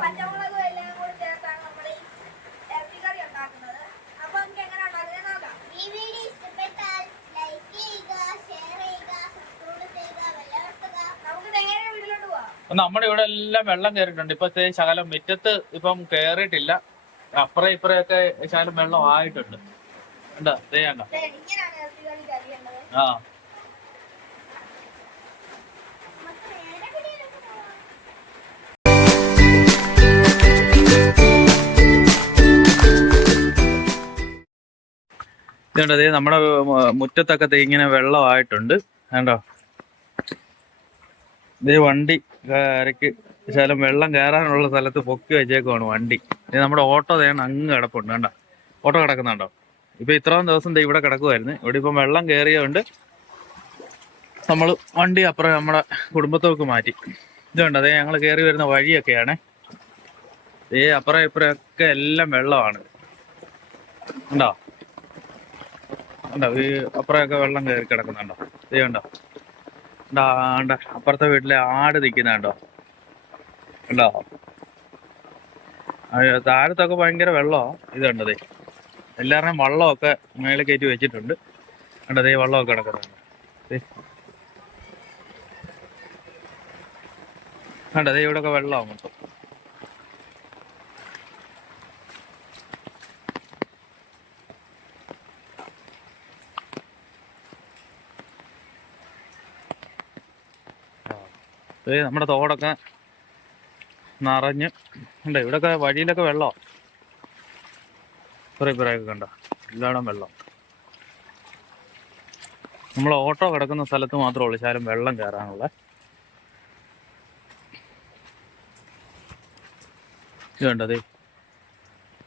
പച്ചമുളകും എല്ലാം കൂടി ചേർത്താണ് നമ്മൾ ഈ ഇറച്ചിക്കറി ഉണ്ടാക്കുന്നത്. അപ്പൊ നമുക്ക് എങ്ങനെ ഉണ്ടാക്കുന്നത് നോക്കാം. ഈ വീഡിയോ ഇഷ്ടപ്പെട്ടാൽ ലൈക്ക് ചെയ്യുക, ഷെയർ ചെയ്യുക, സബ്സ്ക്രൈബ് ചെയ്യുക, ബെല്ലൈക്കൺ. നമുക്ക് നേരെ വീട്ടിലോട്ട് പോവാം. നമ്മുടെ ഇവിടെ എല്ലാം വെള്ളം കയറിയിട്ടുണ്ട്. ഇപ്പത്തെ ശകലം മുറ്റത്ത് ഇപ്പം കയറിയിട്ടില്ല. അപ്പുറം ഇപ്പുറയൊക്കെ ശകലം വെള്ളം ആയിട്ടുണ്ട്. എന്താ ചെയ്യണ്ട? ഇങ്ങനെയാണ് ഇറച്ചിക്കറി കറിയേണ്ടത്. ആ ഇതുണ്ട്. നമ്മുടെ മുറ്റത്തൊക്കെ ഇങ്ങനെ വെള്ളമായിട്ടുണ്ട്. കണ്ടോ? ഇതേ വണ്ടി കരയ്ക്ക് ശകലം വെള്ളം കയറാനുള്ള സ്ഥലത്ത് പൊക്കി വെച്ചേക്കുവാണ് വണ്ടി. ഇത് നമ്മുടെ ഓട്ടോ അങ്ങ് കിടപ്പുണ്ട്. കണ്ടോ? ഓട്ടോ കിടക്കുന്നുണ്ടോ? ഇപ്പൊ ഇത്രയും ദിവസം ഇവിടെ കിടക്കുമായിരുന്നു. ഇവിടെ ഇപ്പം വെള്ളം കയറിയതുകൊണ്ട് നമ്മൾ വണ്ടി അപ്പുറം നമ്മുടെ കുടുംബത്തോക്ക് മാറ്റി. ഇതുണ്ട്. ഞങ്ങൾ കയറി വരുന്ന വഴിയൊക്കെയാണ്. അപ്പുറം ഇപ്പുറമൊക്കെ എല്ലാം വെള്ളമാണ്. ഉണ്ടോ? ഉണ്ടോ? ഈ അപ്പുറമൊക്കെ വെള്ളം കയറി കിടക്കുന്നുണ്ടോ? കണ്ടോ? ഉണ്ടോ? അപ്പുറത്തെ വീട്ടിലെ ആട് നിൽക്കുന്നുണ്ടോ? ഉണ്ടോ? താഴത്തൊക്കെ ഭയങ്കര വെള്ളമാണ്. ഇതുണ്ടതേ എല്ലാവരുടെയും വള്ളമൊക്കെ മേളിൽ കയറ്റി വെച്ചിട്ടുണ്ട്. ഉണ്ടതേ വള്ളമൊക്കെ കിടക്കുന്നുണ്ട്. കണ്ടതേ ഇവിടെയൊക്കെ വെള്ളമാണ് മൊത്തം. നമ്മുടെ തോടൊക്കെ നിറഞ്ഞ് ഉണ്ട്. ഇവിടെയൊക്കെ വഴിയിലൊക്കെ വെള്ളമാണ്. ഇപ്പുറയൊക്കെ കണ്ടോ? എല്ലായിടം വെള്ളം. നമ്മൾ ഓട്ടോ കിടക്കുന്ന സ്ഥലത്ത് മാത്രമേ ഉള്ളൂ ശാലം വെള്ളം കയറാനുള്ള. ഇത് കണ്ടതേ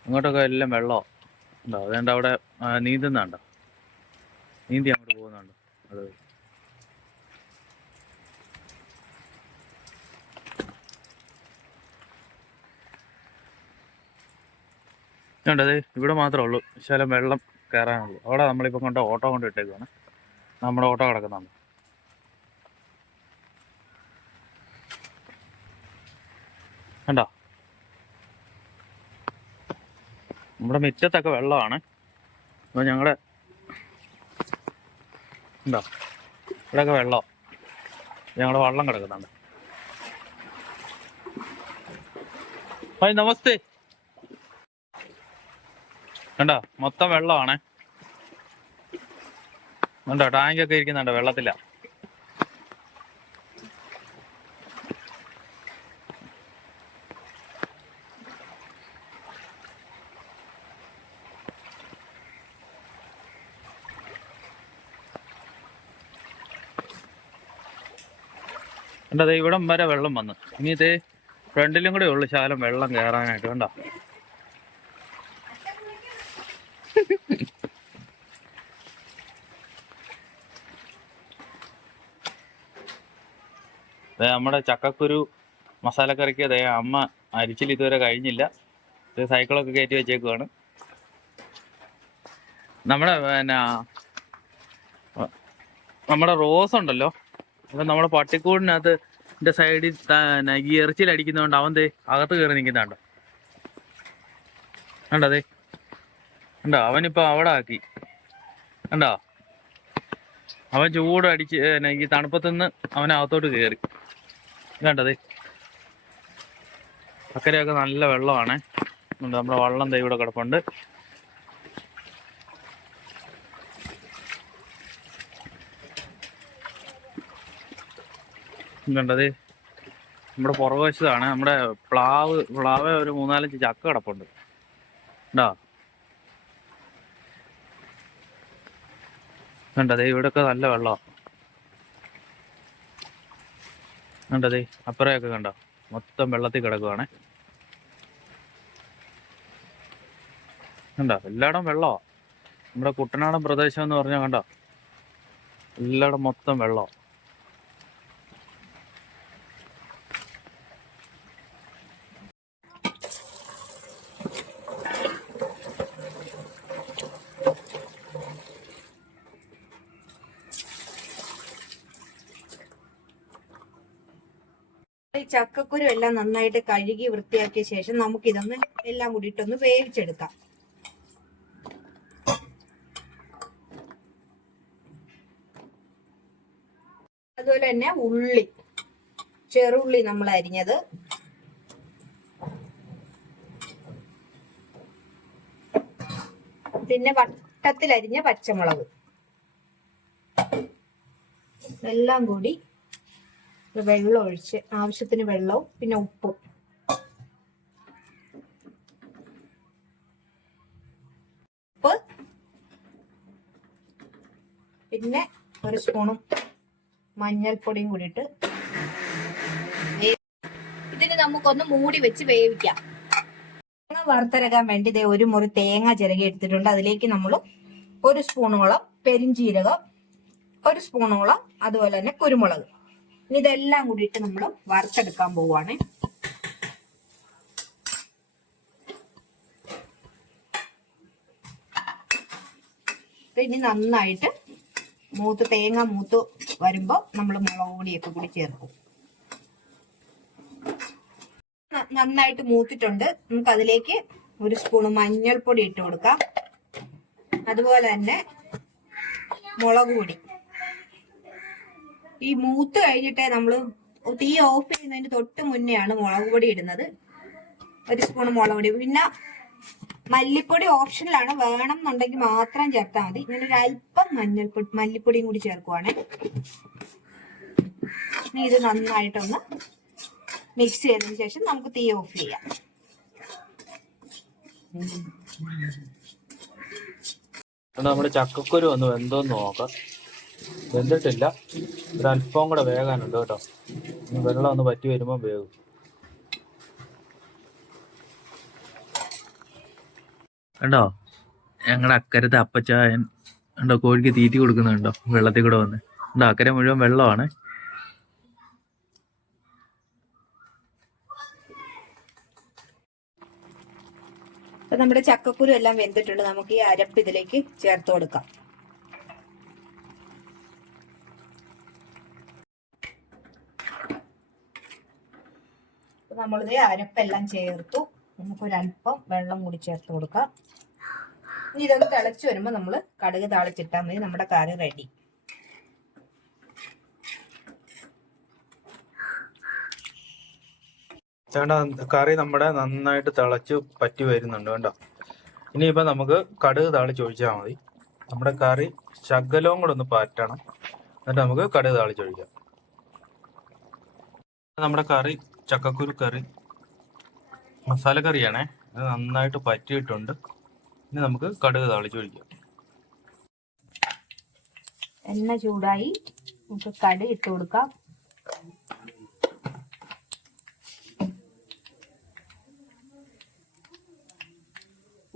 അങ്ങോട്ടൊക്കെ എല്ലാം വെള്ളമാണ്. ഉണ്ടോ? അതുകൊണ്ട് അവിടെ നീന്തുന്നുണ്ടോ? നീന്തി അങ്ങോട്ട് പോകുന്നുണ്ടോ? അത് കണ്ടത് ഇവിടെ മാത്രമേ ഉള്ളൂ ശകലം വെള്ളം കയറാനുള്ളൂ. അവിടെ നമ്മളിപ്പോൾ കൊണ്ട് ഓട്ടോ കൊണ്ട് ഇട്ടേക്കുവാണ്. നമ്മുടെ ഓട്ടോ കിടക്കുന്നുണ്ട്. കണ്ടോ? നമ്മുടെ മുറ്റത്തൊക്കെ വെള്ളമാണ്. അപ്പോൾ ഞങ്ങളുടെ ഉണ്ടോ? ഇവിടെയൊക്കെ വെള്ളം. ഞങ്ങളുടെ വള്ളം കിടക്കുന്നുണ്ട്. ഹായ്, നമസ്തേ. കണ്ടോ? മൊത്തം വെള്ളമാണ്. കണ്ടോ? ടാങ്കൊക്കെ ഇരിക്കുന്നുണ്ടോ? വെള്ളത്തില. കണ്ടോ? ഇവിടം വരെ വെള്ളം വന്നു. ഇനി ഇതേ ഫ്രണ്ടിലും കൂടെ ഉള്ളു ശകലം വെള്ളം കയറാനായിട്ട്. കണ്ടോ? നമ്മുടെ ചക്കക്കുരു മസാലക്കറിക്ക് അമ്മ അരിച്ചിൽ ഇതുവരെ കഴിഞ്ഞില്ല. സൈക്കിളൊക്കെ കയറ്റി വെച്ചേക്കുവാണ്. നമ്മുടെ റോസ് ഉണ്ടല്ലോ, അപ്പം നമ്മുടെ പട്ടിക്കൂടിനകത്ത് എൻ്റെ സൈഡിൽ ഈ എറിച്ചിലടിക്കുന്നതുകൊണ്ട് അവൻ അകത്ത് കയറി നിൽക്കുന്നുണ്ടോ? കണ്ടോ? കണ്ടോ? അവനിപ്പോൾ അവിടെ ആക്കി. കണ്ടോ? അവൻ ചൂടടിച്ച് ഈ തണുപ്പത്തുനിന്ന് അവനകത്തോട്ട് കയറി. കണ്ടത് അക്കരയൊക്കെ നല്ല വെള്ളമാണ്. നമ്മുടെ വള്ളം ഇവിടെ കിടപ്പുണ്ട്. കണ്ടത് നമ്മുടെ പുറകുവശത്താണ്. നമ്മുടെ പ്ലാവ് ഒരു 3-4 ചക്ക കിടപ്പുണ്ട്. ഉണ്ടോ? കണ്ടത് ഇവിടെയൊക്കെ നല്ല വെള്ളമാണ്. കണ്ടത് അപ്പുറയൊക്കെ കണ്ടോ? മൊത്തം വെള്ളത്തിൽ കിടക്കുവാണ്. കണ്ടോ? എല്ലായിടം വെള്ളമാണ്. നമ്മുടെ കുട്ടനാടൻ പ്രദേശം എന്ന് പറഞ്ഞാൽ കണ്ടോ? എല്ലായിടം മൊത്തം വെള്ളമാണ്. ചക്കക്കുരു എല്ലാം നന്നായിട്ട് കഴുകി വൃത്തിയാക്കിയ ശേഷം നമുക്കിതൊന്ന് എല്ലാം കൂടിയിട്ടൊന്ന് വേവിച്ചെടുക്കാം. അതുപോലെ തന്നെ ഉള്ളി, ചെറുള്ളി നമ്മൾ അരിഞ്ഞത്, പിന്നെ വട്ടത്തിൽ അരിഞ്ഞ പച്ചമുളക് എല്ലാം കൂടി വെള്ളം ഒഴിച്ച് ആവശ്യത്തിന് വെള്ളവും പിന്നെ ഉപ്പും പിന്നെ ഒരു സ്പൂണും മഞ്ഞൾപ്പൊടിയും കൂടിയിട്ട് ഇതിന് നമുക്കൊന്ന് മൂടി വെച്ച് വേവിക്കാം. വറുത്തരകാൻ വേണ്ടി ഇതേ ഒരു മുറി തേങ്ങ ചിരകി എടുത്തിട്ടുണ്ട്. അതിലേക്ക് നമ്മൾ ഒരു സ്പൂണോളം പെരിഞ്ചീരകം, ഒരു സ്പൂണോളം അതുപോലെ തന്നെ കുരുമുളക്, ഇതെല്ലാം കൂടിയിട്ട് നമ്മൾ വറുത്തെടുക്കാൻ പോവുകയാണ്. ഇനി നന്നായിട്ട് തേങ്ങ മൂത്ത് വരുമ്പോൾ നമ്മൾ മുളക് പൊടിയൊക്കെ കൂടി ചേർക്കും. നന്നായിട്ട് മൂത്തിട്ടുണ്ട്. നമുക്ക് അതിലേക്ക് ഒരു സ്പൂണ് മഞ്ഞൾപ്പൊടി ഇട്ട് കൊടുക്കാം. അതുപോലെ തന്നെ മുളക് പൊടി. ഈ മൂത്ത് കഴിഞ്ഞിട്ടേ നമ്മൾ തീ ഓഫ് ചെയ്യുന്നതിന് തൊട്ട് മുന്നെയാണ് മുളക് പൊടി ഇടുന്നത്. ഒരു സ്പൂൺ മുളക് പൊടി. പിന്നെ മല്ലിപ്പൊടി ഓപ്ഷനിലാണ്, വേണം എന്നുണ്ടെങ്കിൽ മാത്രം ചേർത്താൽ മതി. ഞാൻ ഒരു അല്പം മല്ലിപ്പൊടിയും കൂടി ചേർക്കുവാണ്. ഇനി ഇത് നന്നായിട്ടൊന്ന് മിക്സ് ചെയ്തതിന് ശേഷം നമുക്ക് തീ ഓഫ് ചെയ്യാം. നമ്മുടെ ചക്കക്കുരു ഒന്ന് വെന്തോന്ന് നോക്കാം. വെന്തിട്ടില്ല, ഒരല്പം കൂടെ വേകാനുണ്ട് കേട്ടോ. വെള്ളം ഒന്ന് പറ്റി വരുമ്പോൾ വേകും. കണ്ടോ, ഞങ്ങളുടെ അക്കരത്തെ അപ്പച്ചായൻ കണ്ടോ കോഴിക്ക് തീറ്റി കൊടുക്കുന്നുണ്ടോ, വെള്ളത്തിൽ കൂടെ വന്ന്. കണ്ടോ, അക്കരെ മുഴുവൻ വെള്ളമാണ്. അപ്പൊ നമ്മുടെ ചക്കക്കുരു എല്ലാം വെന്തിട്ടുണ്ട്. നമുക്ക് ഈ അരപ്പ് ഇതിലേക്ക് ചേർത്ത് കൊടുക്കാം. നമ്മളിത് അരപ്പെല്ലാം ചേർത്തു. നമുക്കൊരല്പം വെള്ളം കൂടി ചേർത്ത് കൊടുക്കാം. ഇനി ഇതൊന്ന് തിളച്ച് വരുമ്പോൾ നമ്മൾ കടുക് താളിച്ചിട്ടാൽ മതി. നമ്മുടെ കറി റെഡി. കറി നമ്മുടെ നന്നായിട്ട് തിളച്ച് പറ്റി വരുന്നുണ്ട് കേട്ടോ. ഇനിയിപ്പോൾ നമുക്ക് കടുക് താളിച്ചൊഴിച്ചാൽ മതി. നമ്മുടെ കറി ശകലവും കൂടെ ഒന്ന് പാറ്റണം, എന്നിട്ട് നമുക്ക് കടുക് താളിച്ചൊഴിക്കാം. നമ്മുടെ കറി ചക്കക്കുരു കറി മസാല കറിയാണേ, അത് നന്നായിട്ട് പറ്റിയിട്ടുണ്ട്. ഇനി നമുക്ക് കടുക് താളിച്ചൊഴിക്കാം. എണ്ണ ചൂടായി, നമുക്ക് കടുക് ഇട്ട് കൊടുക്കാം.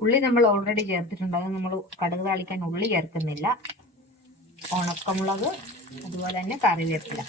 ഉള്ളി നമ്മൾ ഓൾറെഡി ചേർത്തിട്ടുണ്ട്, അത് നമ്മൾ കടുക് താളിക്കാൻ ഉള്ളി ചേർക്കുന്നില്ല. ഉണക്കമുളക്, അതുപോലെ തന്നെ കറിവേപ്പില.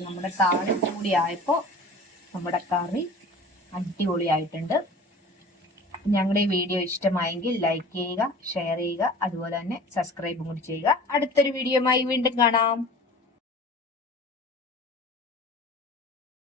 നമ്മുടെ താളിപ്പ് കൂടി ആയപ്പോൾ നമ്മുടെ കറി അടിപൊളിയായിട്ടുണ്ട്. ഞങ്ങളുടെ ഈ വീഡിയോ ഇഷ്ടമായെങ്കിൽ ലൈക്ക് ചെയ്യുക, ഷെയർ ചെയ്യുക, അതുപോലെ തന്നെ സബ്സ്ക്രൈബും കൂടി ചെയ്യുക. അടുത്തൊരു വീഡിയോയുമായി വീണ്ടും കാണാം.